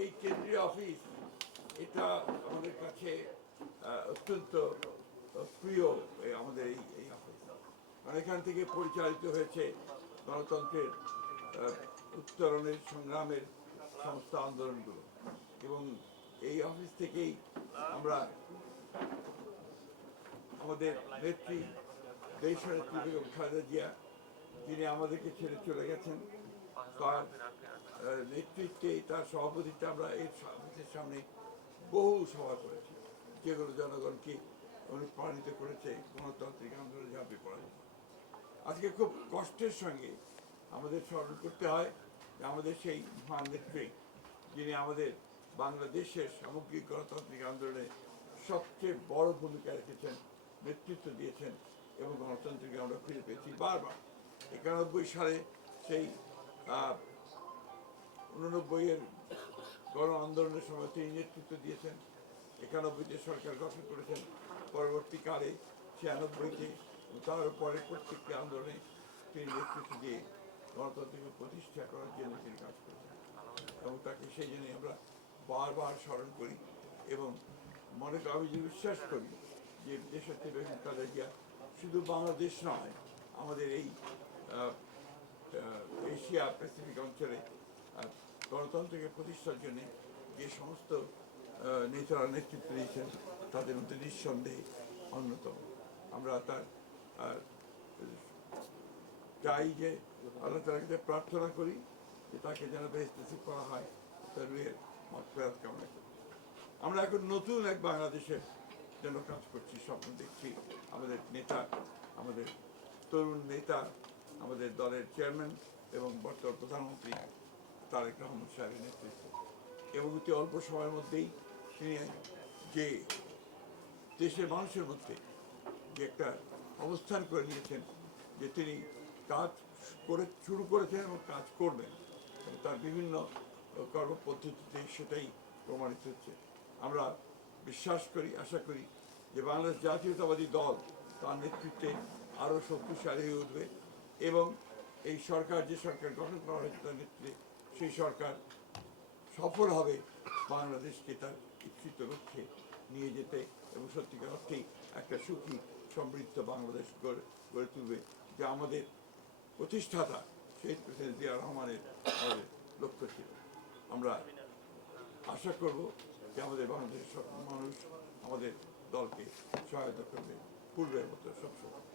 এই কেন্দ্রীয় অফিস এটা আমাদের কাছে অত্যন্ত প্রিয়। আমাদের এই অফিস মানে এখান থেকে পরিচালিত হয়েছে গণতন্ত্রের উত্তরণের সংগ্রামের সমস্ত আন্দোলনগুলো, এবং এই অফিস থেকেই আমরা আমাদের নেত্রী দেশনেত্রী বেগম খালেদা জিয়া, যিনি আমাদেরকে ছেড়ে চলে গেছেন, তার নেতৃত্বে, তার সভাপতিত্বে আমরা এই অফিসের সামনে বহু সভা করেছি, যেগুলো জনগণকে অনুপ্রাণিত করেছে গণতান্ত্রিক আন্দোলনে ঝাঁপিয়ে পড়ার জন্য। আজকে খুব কষ্টের সঙ্গে আমাদের স্মরণ করতে হয় যে আমাদের সেই মহান নেত্রী, যিনি আমাদের বাংলাদেশের সামগ্রিক গণতান্ত্রিক আন্দোলনে সবচেয়ে বড় ভূমিকা রেখেছেন, নেতৃত্ব দিয়েছেন, এবং গণতন্ত্রকে আমরা ফিরে পেয়েছি বারবার। 91 সালে সেই 89-এর গণ আন্দোলনের সময় তিনি নেতৃত্ব দিয়েছেন, 91-তে সরকার গঠন করেছেন, পরবর্তীকালে 96-তে তার পরে প্রত্যেকটি আন্দোলনে তিনি নেতৃত্ব দিয়ে গণতন্ত্রকে প্রতিষ্ঠা করার জন্য তিনি কাজ করেছেন, এবং তাকে সেই জন্যই আমরা বারবার স্মরণ করি। এবং আমি যে বিশ্বাস করি যে দেশনেত্রী বেগম খালেদা জিয়া শুধু বাংলাদেশ নয়, আমাদের এই এশিয়া প্যাসিফিক অঞ্চলে গণতন্ত্রকে প্রতিষ্ঠার জন্য যে সমস্ত নেতারা নেতৃত্ব দিয়েছেন, তাদের মধ্যে নিঃসন্দেহে অন্যতম। আমরা তার চাই যে আল্লাহ তাআলার কাছে প্রার্থনা করি যে তাকে যেন বেহেশত নসিব করা হয়, তার রুহের মাগফিরাত কামনা করি। আমরা এখন নতুন এক বাংলাদেশের জন্য কাজ করছি, স্বপ্ন দেখছি। আমাদের নেতা, আমাদের তরুণ নেতা, আমাদের দলের চেয়ারম্যান এবং বর্তমান প্রধানমন্ত্রী তারেক রহমান সাহেবের নেতৃত্বে, এবং অতি অল্প সময়ের মধ্যেই তিনি যে দেশের মানুষের মধ্যে যে একটা অবস্থান করে নিয়েছেন, যে তিনি কাজ শুরু করেছেন এবং কাজ করবেন, এবং তার বিভিন্ন কর্মপদ্ধতিতে সেটাই প্রমাণিত হচ্ছে। আমরা বিশ্বাস করি, আশা করি যে বাংলাদেশ জাতীয়তাবাদী দল তার নেতৃত্বে আরও শক্তিশালী হয়ে উঠবে, এবং এই সরকার, যে সরকার গঠন করা হয়েছে তার নেতৃত্বে, সেই সরকার সফল হবে বাংলাদেশকে তার ইচ্ছিত লক্ষ্যে নিয়ে যেতে, এবং সত্যিকার অর্থেই একটা সুখী সমৃদ্ধ বাংলাদেশ গড়ে তুলবে, যা আমাদের প্রতিষ্ঠাতা শহীদ প্রেসিডেন্ট জিয়া রহমানের আমাদের লক্ষ্য ছিল। আমরা আশা করব যে আমাদের বাংলাদেশের সব মানুষ আমাদের দলকে সহায়তা করবে পূর্বের মতো সবসময়।